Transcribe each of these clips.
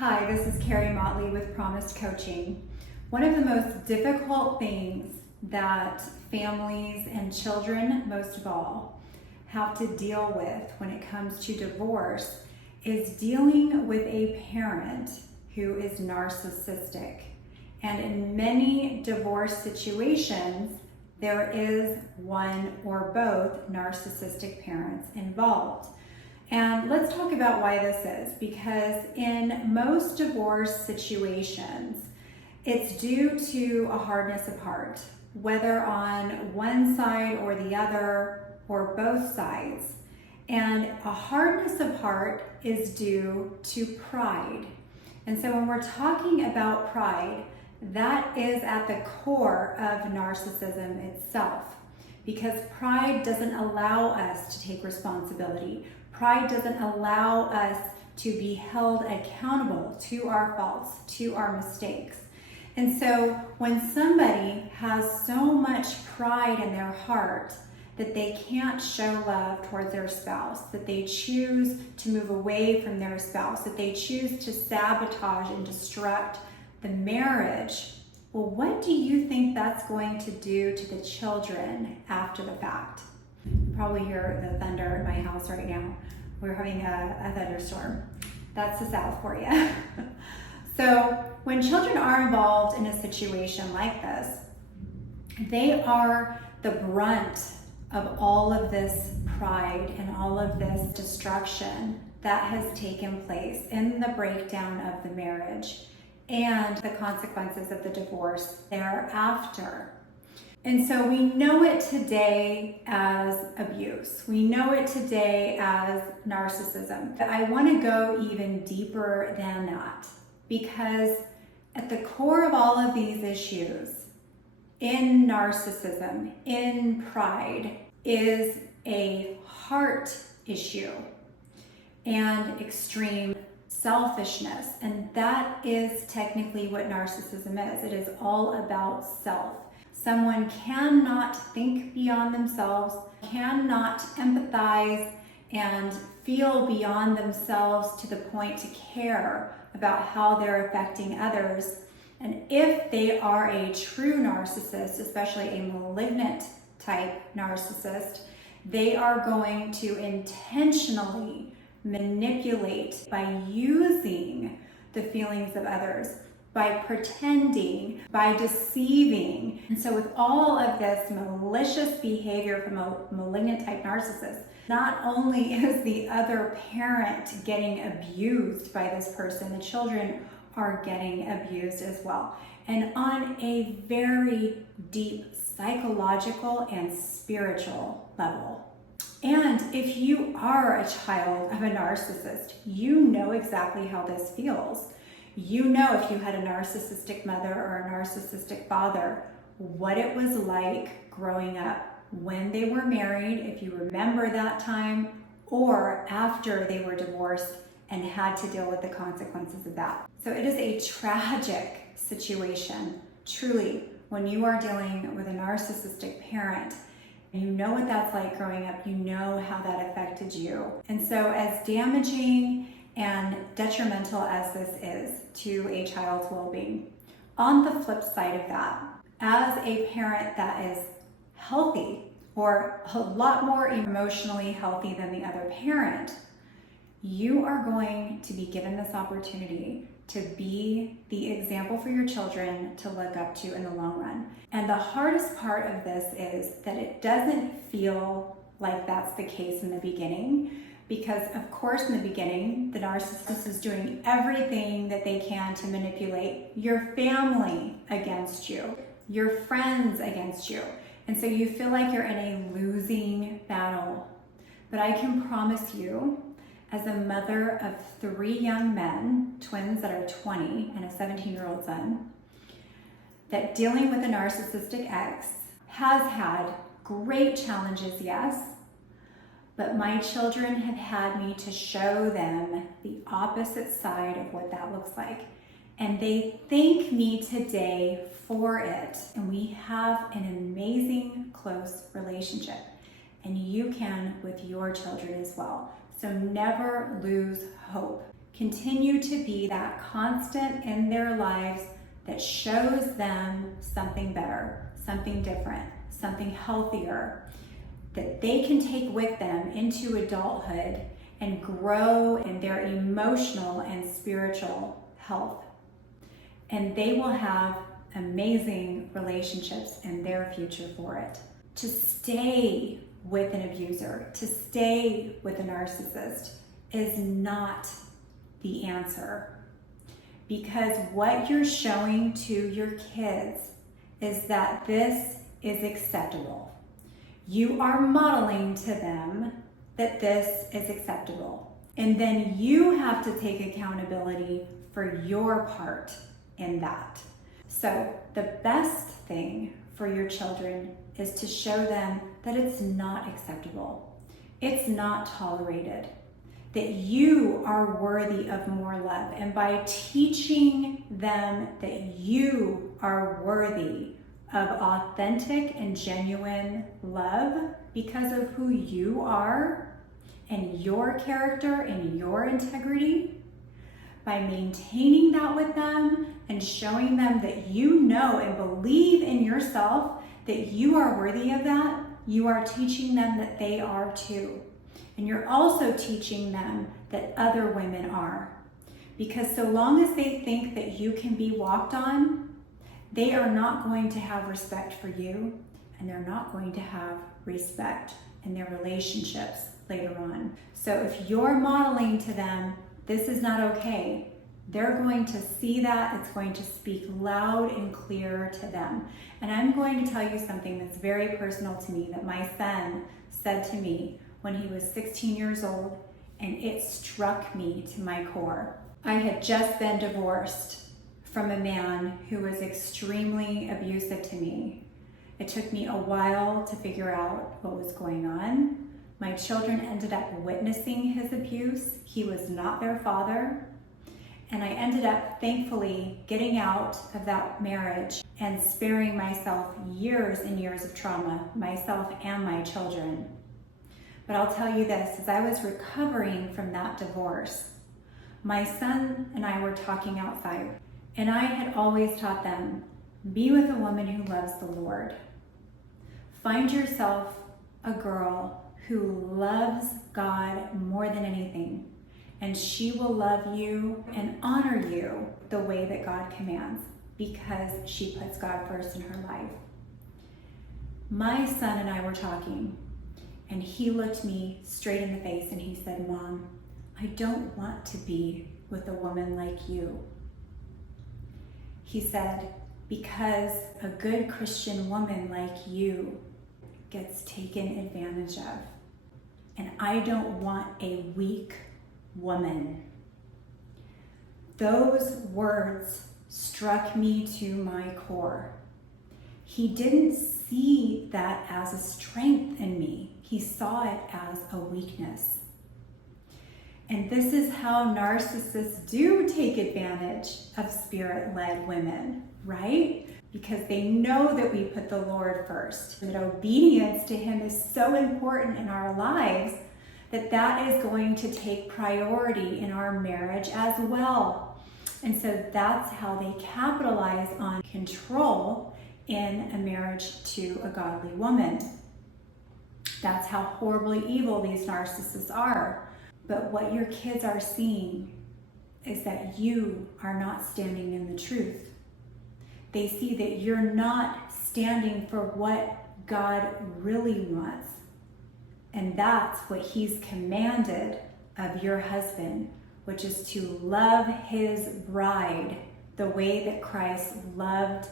Hi, this is Carrie Motley with Promised Coaching. One of the most difficult things that families and children, most of all, have to deal with when it comes to divorce is dealing with a parent who is narcissistic. And in many divorce situations, there is one or both narcissistic parents involved. And let's talk about why this is, because in most divorce situations, it's due to a hardness of heart, whether on one side or the other or both sides. And a hardness of heart is due to pride. And so when we're talking about pride, that is at the core of narcissism itself, because pride doesn't allow us to take responsibility. Pride doesn't allow us to be held accountable to our faults, to our mistakes. And so when somebody has so much pride in their heart that they can't show love towards their spouse, that they choose to move away from their spouse, that they choose to sabotage and destruct the marriage, well, what do you think that's going to do to the children after the fact? You probably hear the thunder in my house right now. We're having a thunderstorm. That's the South for you. So when children are involved in a situation like this, they are the brunt of all of this pride and all of this destruction that has taken place in the breakdown of the marriage and the consequences of the divorce thereafter. And so we know it today as abuse. We know it today as narcissism. But I want to go even deeper than that, because at the core of all of these issues, in narcissism, in pride, is a heart issue and extreme selfishness. And that is technically what narcissism is. It is all about self. Someone cannot think beyond themselves, cannot empathize and feel beyond themselves to the point to care about how they're affecting others. And if they are a true narcissist, especially a malignant type narcissist, they are going to intentionally manipulate by using the feelings of others, by pretending, by deceiving. And so with all of this malicious behavior from a malignant type narcissist, not only is the other parent getting abused by this person, the children are getting abused as well. And on a very deep psychological and spiritual level. And if you are a child of a narcissist, you know exactly how this feels. You know, if you had a narcissistic mother or a narcissistic father, what it was like growing up when they were married, if you remember that time, or after they were divorced and had to deal with the consequences of that. So it is a tragic situation, truly, when you are dealing with a narcissistic parent. And you know what that's like growing up, you know how that affected you. And so as damaging and detrimental as this is to a child's well-being, on the flip side of that, as a parent that is healthy or a lot more emotionally healthy than the other parent, you are going to be given this opportunity to be the example for your children to look up to in the long run. And the hardest part of this is that it doesn't feel like that's the case in the beginning, because of course in the beginning, the narcissist is doing everything that they can to manipulate your family against you, your friends against you. And so you feel like you're in a losing battle. But I can promise you, as a mother of 3 young men, twins that are 20 and a 17-year-old son, that dealing with a narcissistic ex has had great challenges, yes, but my children have had me to show them the opposite side of what that looks like. And they thank me today for it. And we have an amazing, close relationship. And you can with your children as well. So never lose hope. Continue to be that constant in their lives that shows them something better, something different, something healthier, that they can take with them into adulthood and grow in their emotional and spiritual health. And they will have amazing relationships in their future for it. To stay with an abuser, to stay with a narcissist is not the answer. Because what you're showing to your kids is that this is acceptable. You are modeling to them that this is acceptable. And then you have to take accountability for your part in that. So the best thing for your children is to show them that it's not acceptable. It's not tolerated. That you are worthy of more love. And by teaching them that you are worthy of authentic and genuine love because of who you are and your character and your integrity, by maintaining that with them and showing them that you know and believe in yourself that you are worthy of that, you are teaching them that they are too. And you're also teaching them that other women are. Because so long as they think that you can be walked on, they are not going to have respect for you, and they're not going to have respect in their relationships later on. So if you're modeling to them, this is not okay, they're going to see that. It's going to speak loud and clear to them. And I'm going to tell you something that's very personal to me that my son said to me when he was 16 years old, and it struck me to my core. I had just been divorced from a man who was extremely abusive to me. It took me a while to figure out what was going on. My children ended up witnessing his abuse. He was not their father. And I ended up, thankfully, getting out of that marriage and sparing myself years and years of trauma, myself and my children. But I'll tell you this, as I was recovering from that divorce, my son and I were talking outside, and I had always taught them, be with a woman who loves the Lord. Find yourself a girl who loves God more than anything, and she will love you and honor you the way that God commands, because she puts God first in her life. My son and I were talking, and he looked me straight in the face and he said, Mom, I don't want to be with a woman like you. He said, because a good Christian woman like you gets taken advantage of. And I don't want a weak woman. Those words struck me to my core. He didn't see that as a strength in me. He saw it as a weakness. And this is how narcissists do take advantage of spirit-led women, right? Because they know that we put the Lord first. That obedience to Him is so important in our lives that that is going to take priority in our marriage as well. And so that's how they capitalize on control in a marriage to a godly woman. That's how horribly evil these narcissists are. But what your kids are seeing is that you are not standing in the truth. They see that you're not standing for what God really wants. And that's what He's commanded of your husband, which is to love His bride the way that Christ loved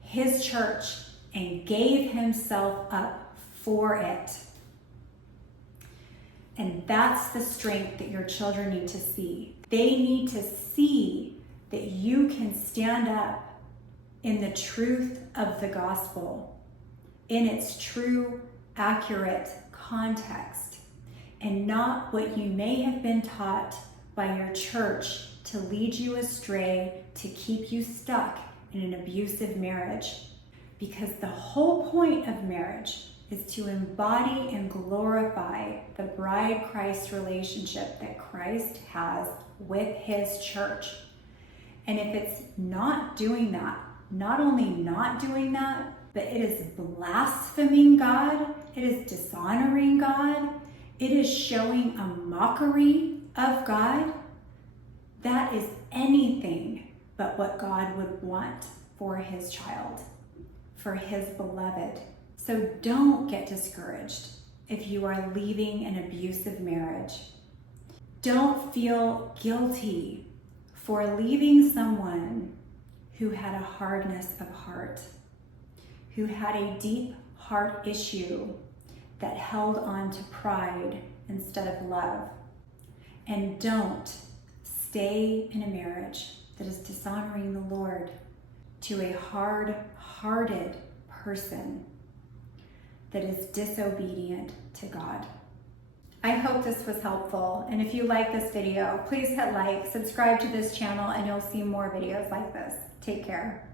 His church and gave Himself up for it. And that's the strength that your children need to see. They need to see that you can stand up in the truth of the gospel, in its true, accurate context, and not what you may have been taught by your church to lead you astray, to keep you stuck in an abusive marriage. Because the whole point of marriage is to embody and glorify the bride-Christ relationship that Christ has with his church. And if it's not doing that, not only not doing that, but it is blaspheming God, it is dishonoring God, it is showing a mockery of God, that is anything but what God would want for his child, for his beloved. So don't get discouraged if you are leaving an abusive marriage. Don't feel guilty for leaving someone who had a hardness of heart, who had a deep heart issue that held on to pride instead of love. And don't stay in a marriage that is dishonoring the Lord to a hard-hearted person that is disobedient to God. I hope this was helpful, and if you like this video, please hit like, subscribe to this channel, and you'll see more videos like this. Take care.